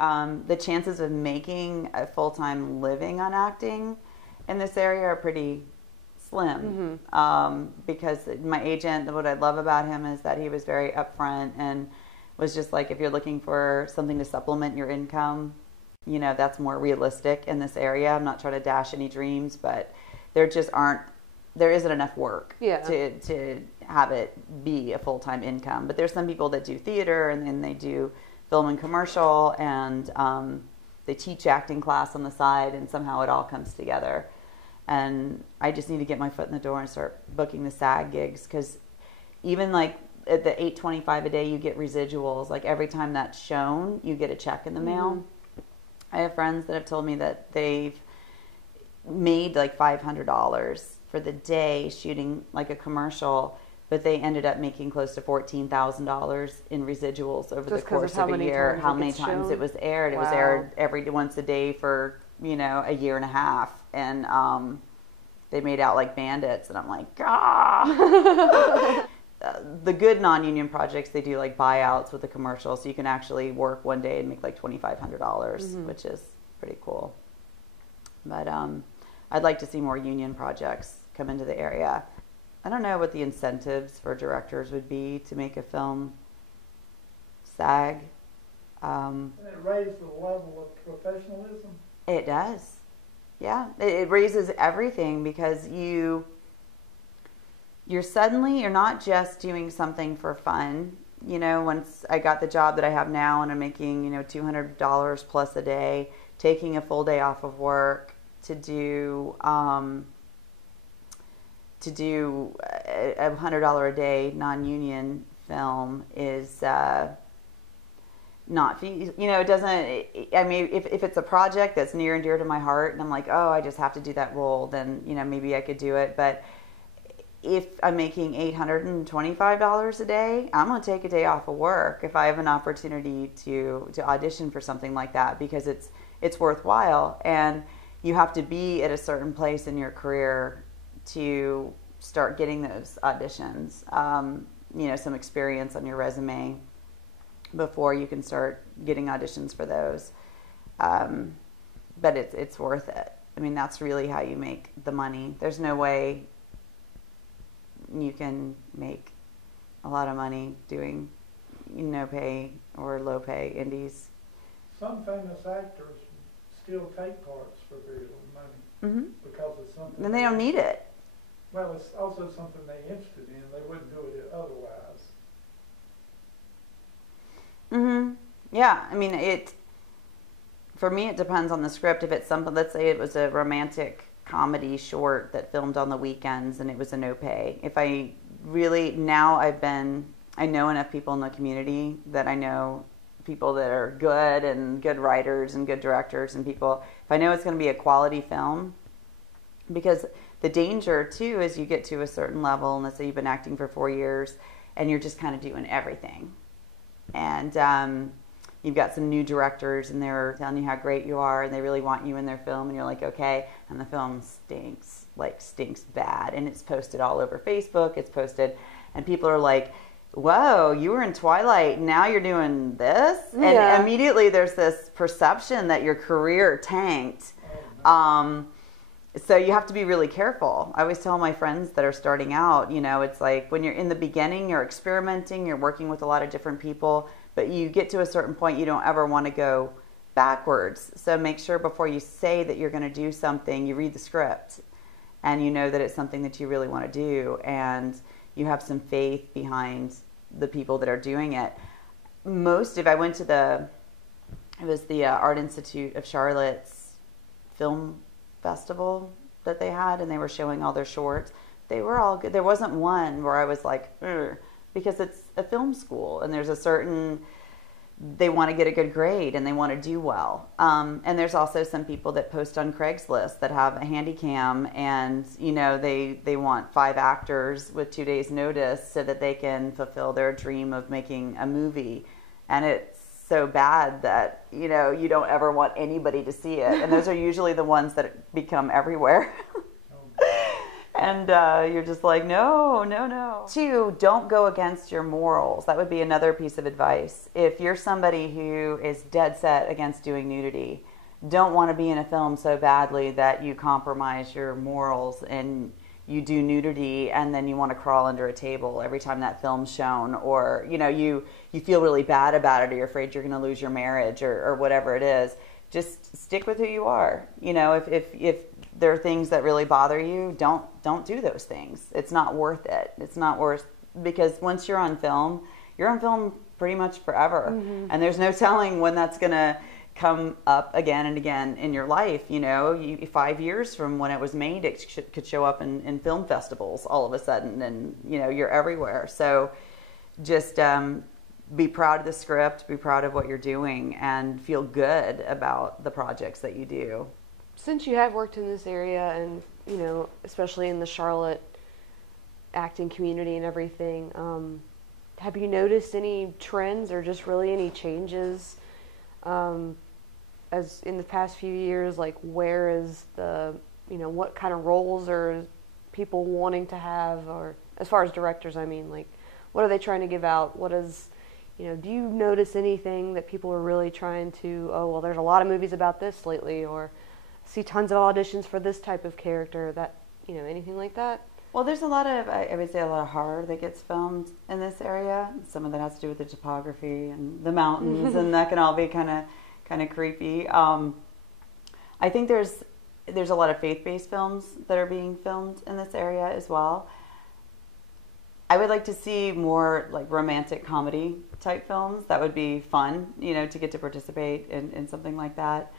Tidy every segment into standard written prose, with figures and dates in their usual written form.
The chances of making a full-time living on acting in this area are pretty slim. Because my agent, what I love about him is that he was very upfront and was just like, if you're looking for something to supplement your income, you know, that's more realistic in this area. I'm not trying to dash any dreams, but there isn't enough work to have it be a full-time income. But there's some people that do theater, and then they do film and commercial, and they teach acting class on the side, and somehow it all comes together. And I just need to get my foot in the door and start booking the SAG gigs, because even like at the $8.25 a day, you get residuals. Like every time that's shown, you get a check in the mail. I have friends that have told me that they've made like $500 for the day shooting like a commercial, but they ended up making close to $14,000 in residuals over the course of a year. How many times it was aired? It was aired once a day for, you know, a year and a half. And they made out like bandits. And I'm like, ah! The good non-union projects, they do like buyouts with the commercial. So you can actually work one day and make like $2,500, which is pretty cool. But I'd like to see more union projects come into the area. I don't know what the incentives for directors would be to make a film SAG. And it raises the level of professionalism. It does. Yeah, it raises everything, because you're not just doing something for fun. You know, once I got the job that I have now and I'm making, you know, $200 plus a day, taking a full day off of work to do a $100 a day non-union film is not, you know, it doesn't, I mean, if it's a project that's near and dear to my heart and I'm like, oh, I just have to do that role, then, you know, maybe I could do it. But if I'm making $825 a day, I'm going to take a day off of work if I have an opportunity to audition for something like that, because it's worthwhile. And you have to be at a certain place in your career to start getting those auditions, you know, some experience on your resume before you can start getting auditions for those. But it's worth it. I mean, that's really how you make the money. There's no way you can make a lot of money doing no pay or low pay indies. Some famous actors still take parts for very little money because it's something. Then they don't need it. Well, it's also something they're interested in. They wouldn't do it otherwise. Yeah, I mean, for me, it depends on the script. If it's something, let's say it was a romantic comedy short that filmed on the weekends and it was a no pay. If I really, I know enough people in the community that I know people that are good and good writers and good directors and people, if I know it's going to be a quality film, because the danger too is you get to a certain level, and let's say you've been acting for 4 years and you're just kind of doing everything. And you've got some new directors and they're telling you how great you are and they really want you in their film, and you're like, okay, and the film stinks bad, and it's posted all over Facebook, it's posted, and people are like, whoa, you were in Twilight, now you're doing this? And immediately there's this perception that your career tanked. So you have to be really careful. I always tell my friends that are starting out, you know, it's like when you're in the beginning, you're experimenting, you're working with a lot of different people, but you get to a certain point, you don't ever want to go backwards. So make sure before you say that you're going to do something, you read the script and you know that it's something that you really want to do, and you have some faith behind the people that are doing it. If I went to it was the Art Institute of Charlotte's film festival that they had, and they were showing all their shorts. They were all good. There wasn't one where I was like, ugh, because it's a film school and there's a certain, they want to get a good grade and they want to do well. And there's also some people that post on Craigslist that have a handy cam, and you know, they want 5 actors with 2 days notice so that they can fulfill their dream of making a movie. And it's so bad that, you know, you don't ever want anybody to see it. And those are usually the ones that become everywhere. And you're just like, no, no, no. 2, don't go against your morals. That would be another piece of advice. If you're somebody who is dead set against doing nudity, don't want to be in a film so badly that you compromise your morals and you do nudity and then you want to crawl under a table every time that film's shown, or you feel really bad about it, or you're afraid you're going to lose your marriage, or whatever it is. Just stick with who you are. If there are things that really bother you, don't do those things. It's not worth it. It's not worth, because once you're on film pretty much forever. Mm-hmm. And there's no telling when that's going to come up again and again in your life. 5 years from when it was made, it could show up in film festivals all of a sudden, and you're everywhere. So just be proud of the script, be proud of what you're doing, and feel good about the projects that you do. Since you have worked in this area, and especially in the Charlotte acting community and everything, have you noticed any trends or just really any changes as in the past few years? Like, where is the, what kind of roles are people wanting to have, or as far as directors, I mean, like, what are they trying to give out? What is, do you notice anything that people are really trying to, oh, well, there's a lot of movies about this lately, or see tons of auditions for this type of character, that, anything like that? Well, there's a lot of, I would say, a lot of horror that gets filmed in this area. Some of that has to do with the topography and the mountains, and that can all be kind of creepy. I think there's a lot of faith-based films that are being filmed in this area as well. I would like to see more like romantic comedy type films. That would be fun, to get to participate in something like that.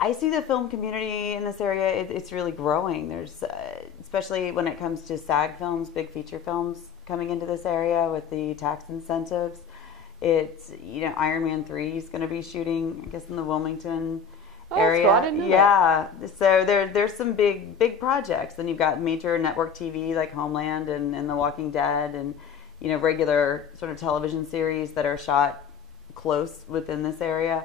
I see the film community in this area, it's really growing. There's, especially when it comes to SAG films, big feature films coming into this area with the tax incentives. It's, Iron Man 3 is going to be shooting, I guess, in the Wilmington area. That's cool. I didn't know that. So there's some big projects. Then you've got major network TV like Homeland and The Walking Dead, and regular sort of television series that are shot close within this area.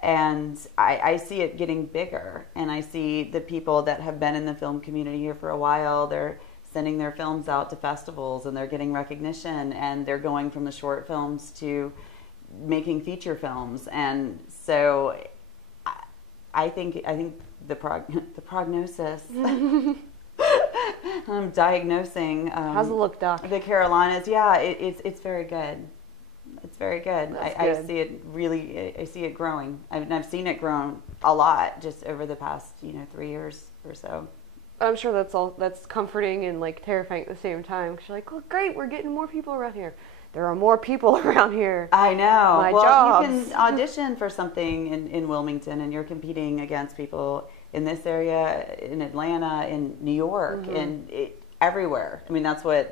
And I see it getting bigger, and I see the people that have been in the film community here for a while, they're sending their films out to festivals, and they're getting recognition, and they're going from the short films to making feature films. And so I think the prognosis I'm diagnosing how's the look, Doc? The Carolinas, yeah, it's very good. It's very good. I see it really. I see it growing. I've seen it grow a lot just over the past 3 years or so. I'm sure that's comforting and like terrifying at the same time. Because you're like, well, great, we're getting more people around here. There are more people around here. I know. My jobs. You can audition for something in Wilmington, and you're competing against people in this area, in Atlanta, in New York, and everywhere. I mean, that's what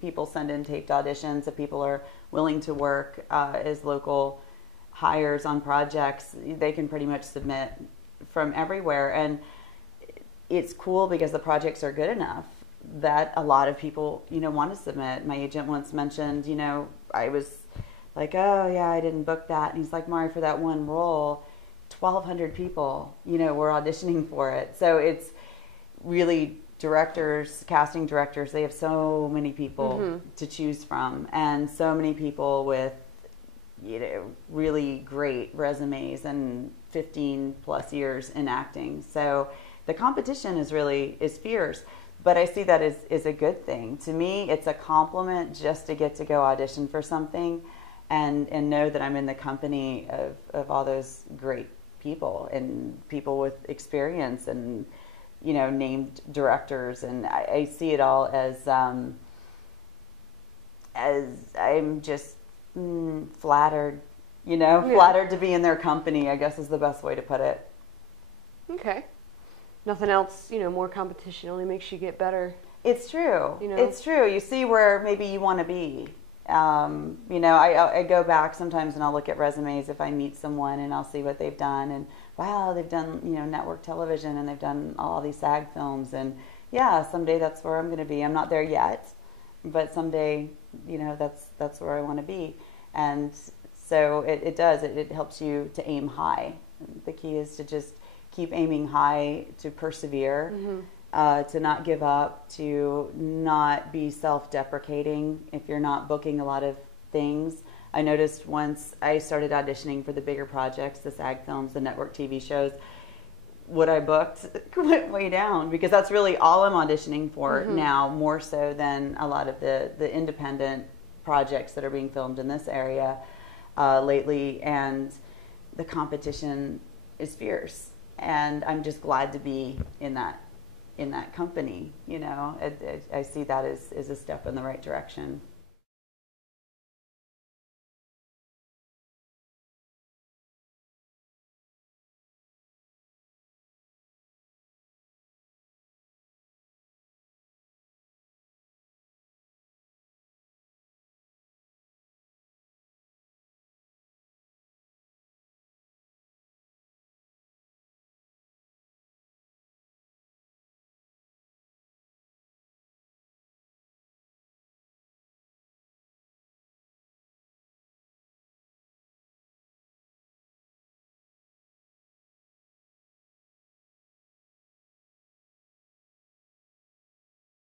people send in taped auditions. If people are willing to work as local hires on projects, they can pretty much submit from everywhere. And it's cool because the projects are good enough that a lot of people, want to submit. My agent once mentioned, I was like, oh yeah, I didn't book that. And he's like, Mahri, for that one role, 1,200 people, were auditioning for it. So it's really directors, casting directors, they have so many people to choose from, and so many people with, really great resumes and 15 plus years in acting. So the competition is fierce, but I see that as a good thing. To me, it's a compliment just to get to go audition for something and know that I'm in the company of all those great people and people with experience and named directors, and I see it all as I'm just flattered, flattered to be in their company, I guess is the best way to put it. Okay. Nothing else, more competition only makes you get better. It's true. It's true. You see where maybe you want to be. I go back sometimes and I'll look at resumes if I meet someone, and I'll see what they've done, and wow, they've done, network television, and they've done all these SAG films, and yeah, someday that's where I'm going to be. I'm not there yet, but someday, that's where I want to be. And so it does. It helps you to aim high. The key is to just keep aiming high, to persevere, to not give up, to not be self-deprecating if you're not booking a lot of things. I noticed once I started auditioning for the bigger projects, the SAG films, the network TV shows, what I booked went way down, because that's really all I'm auditioning for now, more so than a lot of the independent projects that are being filmed in this area lately. And the competition is fierce, and I'm just glad to be in that company. You know, I see that as a step in the right direction.